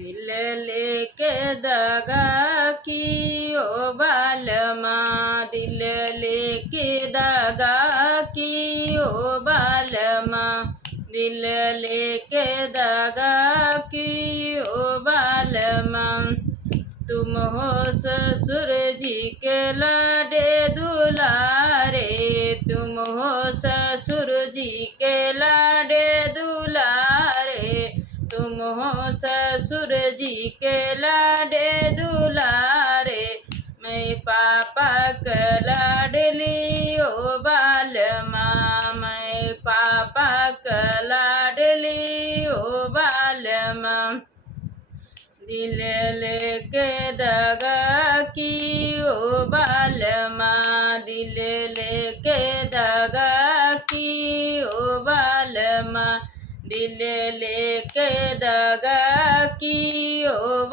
दिल लेके दगा की ओ बालमा, दिल लेके दगा की ओ बालमा, दिल लेके दगा की ओ बालमा। तुम हो ससुर जी के लाडे दुलारे, तुम हो ससुर जी के लाडे दुलारे, तुम हो ससुर जी के लाडे दुलारे। मैं पापा का लाडली ओ बालमा, मैं पापा का लाडली ओ बालमा। दिल लेके दगा की ओ बालमा, दिल लेके दगा की ओ बालमा, दिल लेके दगा की ओ